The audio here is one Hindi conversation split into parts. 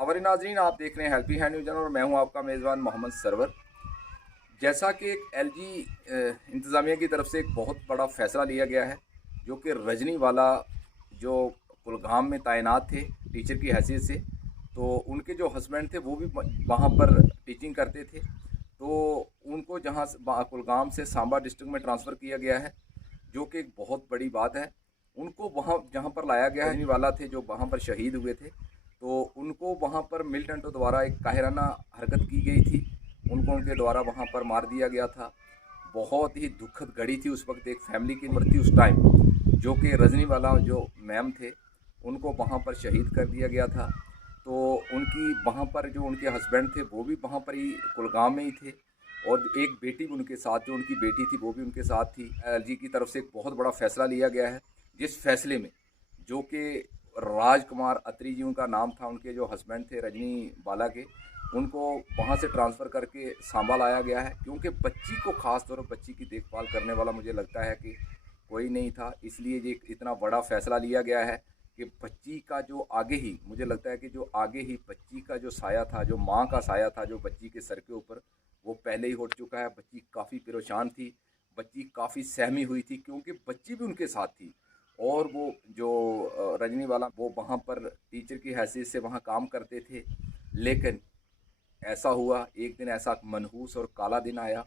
हमारे नाजरीन, आप देख रहे हैं हेल्पी हैंड न्यूज़ और मैं हूं आपका मेज़बान मोहम्मद सरवर। जैसा कि एक एलजी इंतज़ामिया की तरफ से एक बहुत बड़ा फ़ैसला लिया गया है, जो कि रजनी वाला जो कुलगाम में तैनात थे टीचर की हैसियत से, तो उनके जो हस्बैंड थे वो भी वहाँ पर टीचिंग करते थे। तो उनको जहाँ कुलगाम से सांबा डिस्ट्रिक्ट में ट्रांसफ़र किया गया है, जो कि एक बहुत बड़ी बात है। उनको वहाँ जहाँ पर लाया गया है, रजनी वाला थे जो वहाँ पर शहीद हुए थे, तो उनको वहाँ पर मिलिटेंटों द्वारा एक काहिराना हरकत की गई थी। उनको उनके द्वारा वहाँ पर मार दिया गया था। बहुत ही दुखद घड़ी थी उस वक्त, एक फैमिली की मृत्यु थी उस टाइम, जो कि रजनी वाला जो मैम थे उनको वहाँ पर शहीद कर दिया गया था। तो उनकी वहाँ पर जो उनके हस्बैंड थे वो भी वहाँ पर ही कुलगाम में ही थे, और एक बेटी भी उनके साथ, जो उनकी बेटी थी वो भी उनके साथ थी। एलजी की तरफ से एक बहुत बड़ा फैसला लिया गया है, जिस फैसले में जो कि राजकुमार अत्री जी उनका नाम था, उनके जो हस्बैंड थे रजनी बाला के, उनको वहाँ से ट्रांसफ़र करके सांबा लाया गया है। क्योंकि बच्ची को ख़ास तौर पर बच्ची की देखभाल करने वाला मुझे लगता है कि कोई नहीं था, इसलिए ये इतना बड़ा फ़ैसला लिया गया है कि बच्ची का जो आगे ही, मुझे लगता है कि जो आगे ही बच्ची का जो साया था, जो माँ का साया था जो बच्ची के सर के ऊपर, वो पहले ही हट चुका है। बच्ची काफ़ी परेशान थी, बच्ची काफ़ी सहमी हुई थी, क्योंकि बच्ची भी उनके साथ थी। और वो जो रजनी वाला वो वहाँ पर टीचर की हैसियत से वहाँ काम करते थे। लेकिन ऐसा हुआ, एक दिन ऐसा मनहूस और काला दिन आया,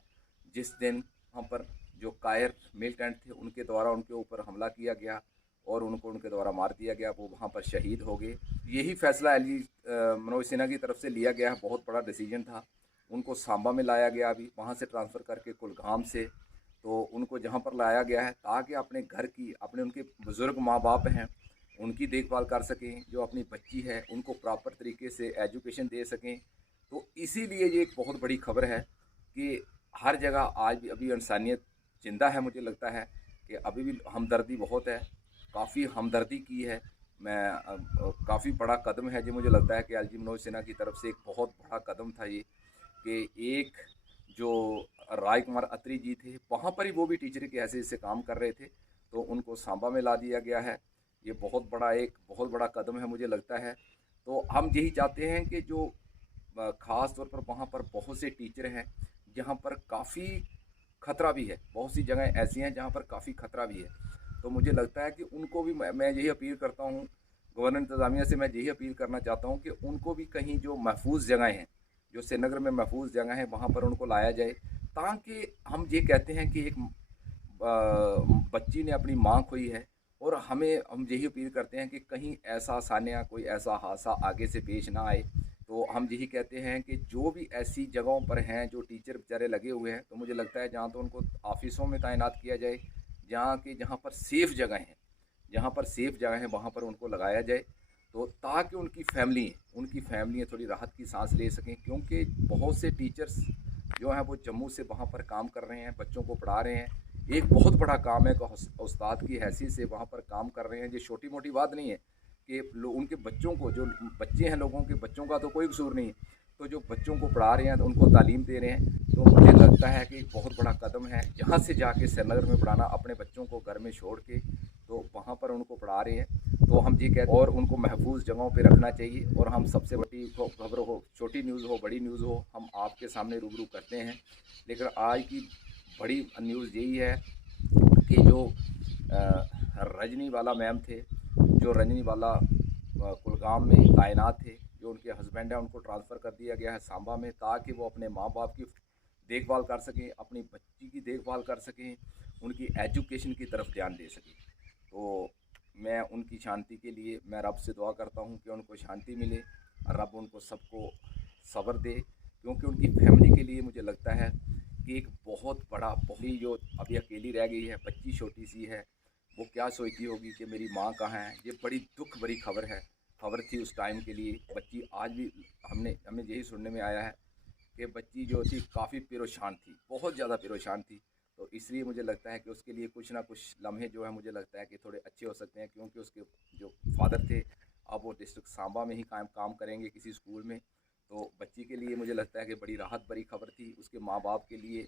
जिस दिन वहाँ पर जो कायर मिलिटेंट थे उनके द्वारा उनके ऊपर हमला किया गया और उनको उनके द्वारा मार दिया गया। वो वहाँ पर शहीद हो गए। यही फैसला एलजी मनोज सिन्हा की तरफ से लिया गया है, बहुत बड़ा डिसीजन था। उनको सांबा में लाया गया, अभी वहाँ से ट्रांसफ़र करके कुलगाम से, तो उनको जहाँ पर लाया गया है ताकि अपने घर की, अपने उनके बुज़ुर्ग माँ बाप हैं उनकी देखभाल कर सकें, जो अपनी बच्ची है उनको प्रॉपर तरीके से एजुकेशन दे सकें। तो इसीलिए ये एक बहुत बड़ी खबर है कि हर जगह आज भी अभी इंसानियत ज़िंदा है। मुझे लगता है कि अभी भी हमदर्दी बहुत है, काफ़ी हमदर्दी की है। काफ़ी बड़ा कदम है जो मुझे लगता है कि एलजी मनोज सिन्हा की तरफ से एक बहुत बड़ा कदम था ये, कि एक जो राजकुमार अत्री जी थे वहाँ पर ही वो भी टीचर की हैसियत से काम कर रहे थे, तो उनको सांबा में ला दिया गया है। ये बहुत बड़ा कदम है मुझे लगता है। तो हम यही चाहते हैं कि जो ख़ास तौर पर वहाँ पर बहुत से टीचर हैं जहाँ पर काफ़ी खतरा भी है, बहुत सी जगह ऐसी हैं जहाँ पर काफ़ी खतरा भी है। तो मुझे लगता है कि उनको भी मैं यही अपील करता हूँ, गवर्नर इंतज़ामिया से मैं यही अपील करना चाहता हूँ कि उनको भी कहीं जो महफूज जगहें हैं, जो श्रीनगर में महफूज जगह है वहाँ पर उनको लाया जाए, ताकि हम ये कहते हैं कि एक बच्ची ने अपनी माँ खोई है, और हम यही अपील करते हैं कि कहीं ऐसा सान्या, कोई ऐसा हादसा आगे से पेश ना आए। तो हम यही कहते हैं कि जो भी ऐसी जगहों पर हैं जो टीचर बेचारे लगे हुए हैं, तो मुझे लगता है जहाँ तो उनको ऑफिसों में तैनात किया जाए, जहाँ पर सेफ़ जगह हैं, जहाँ पर सेफ़ जगह हैं वहाँ पर उनको लगाया जाए, तो ताकि उनकी फैमिलियाँ थोड़ी राहत की सांस ले सकें। क्योंकि बहुत से टीचर्स जो हैं वो जम्मू से वहाँ पर काम कर रहे हैं, बच्चों को पढ़ा रहे हैं। एक बहुत बड़ा काम है कि उस्ताद की हैसियत से वहाँ पर काम कर रहे हैं। ये छोटी मोटी बात नहीं है कि उनके बच्चों को, जो बच्चे हैं लोगों के बच्चों का तो कोई कसूर नहीं है, तो जो बच्चों को पढ़ा रहे हैं तो उनको तालीम दे रहे हैं, तो मुझे लगता है कि एक बहुत बड़ा कदम है। यहाँ से जाके श्रीनगर में पढ़ाना, अपने बच्चों को घर में छोड़ के तो वहाँ पर उनको पढ़ा रहे हैं, तो हम ये कहते हैं और उनको महफूज जगहों पे रखना चाहिए। और हम सबसे बड़ी खबर हो, छोटी न्यूज़ हो, बड़ी न्यूज़ हो, हम आपके सामने रूबरू करते हैं। लेकिन आज की बड़ी न्यूज़ यही है कि जो रजनी वाला मैम थे, जो रजनी वाला कुलगाम में तैनात थे, जो उनके हस्बैंड हैं उनको ट्रांसफ़र कर दिया गया है सांबा में, ताकि वो अपने माँ बाप की देखभाल कर सकें, अपनी बच्ची की देखभाल कर सकें, उनकी एजुकेशन की तरफ ध्यान दे सकें। तो मैं उनकी शांति के लिए मैं रब से दुआ करता हूँ कि उनको शांति मिले, रब उनको सबको सब्र दे। क्योंकि उनकी फैमिली के लिए मुझे लगता है कि एक बहुत बड़ा, बहुत ही जो अभी अकेली रह गई है, बच्ची छोटी सी है, वो क्या सोचती होगी कि मेरी माँ कहाँ है। ये बड़ी दुख भरी खबर थी उस टाइम के लिए। बच्ची आज भी हमें यही सुनने में आया है कि बच्ची जो थी काफ़ी परेशान थी, बहुत ज़्यादा परेशान थी। तो इसलिए मुझे लगता है कि उसके लिए कुछ ना कुछ लम्हे जो है मुझे लगता है कि थोड़े अच्छे हो सकते हैं, क्योंकि उसके जो फादर थे अब वो डिस्ट्रिक्ट सांबा में ही काम करेंगे किसी स्कूल में। तो बच्ची के लिए मुझे लगता है कि बड़ी राहत भरी खबर थी। उसके माँ बाप के लिए,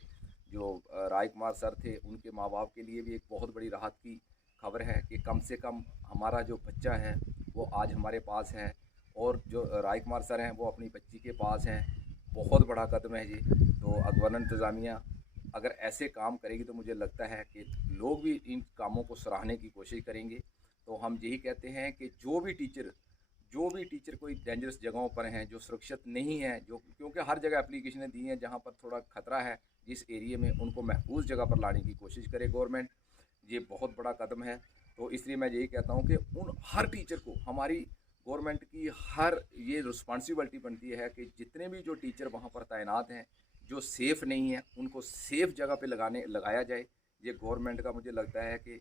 जो राजकुमार सर थे उनके माँ बाप के लिए भी एक बहुत बड़ी राहत की खबर है कि कम से कम हमारा जो बच्चा है वो आज हमारे पास है, और जो राय कुमार सर हैं वो अपनी बच्ची के पास हैं, बहुत बड़ा कदम है जी। तो अकबरन इंतज़ामिया अगर ऐसे काम करेगी तो मुझे लगता है कि लोग भी इन कामों को सराहने की कोशिश करेंगे। तो हम यही कहते हैं कि जो भी टीचर कोई डेंजरस जगहों पर हैं, जो सुरक्षित नहीं है, जो क्योंकि हर जगह एप्लीकेशनें दी हैं जहाँ पर थोड़ा ख़तरा है, जिस एरिया में उनको महफूज जगह पर लाने की कोशिश करे गवर्नमेंट। ये बहुत बड़ा कदम है। तो इसलिए मैं यही कहता हूँ कि उन हर टीचर को हमारी गवर्नमेंट की हर ये रिस्पॉन्सिबिलिटी बनती है कि जितने भी जो टीचर वहाँ पर तैनात हैं, जो सेफ़ नहीं हैं, उनको सेफ़ जगह पे लगाया जाए। ये गवर्नमेंट का मुझे लगता है कि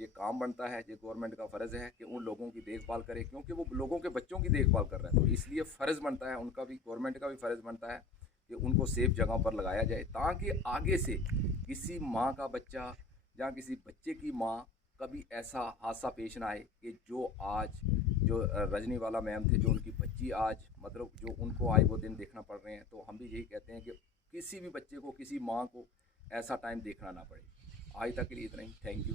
ये काम बनता है, ये गवर्नमेंट का फ़र्ज़ है कि उन लोगों की देखभाल करे, क्योंकि वो लोगों के बच्चों की देखभाल कर रहे हैं। तो इसलिए फ़र्ज़ बनता है उनका भी, गवर्नमेंट का भी फ़र्ज़ बनता है कि उनको सेफ़ जगह पर लगाया जाए, ताकि आगे से किसी माँ का बच्चा या किसी बच्चे की माँ कभी ऐसा हादसा पेश ना आए कि जो आज जो रजनीवाला मैम थे, जो उनकी बच्ची आज मतलब जो उनको आए वो दिन देखना पड़ रहे हैं। तो हम भी यही कहते हैं कि किसी भी बच्चे को, किसी माँ को ऐसा टाइम देखना ना पड़े। आज तक के लिए इतना ही। Thank you.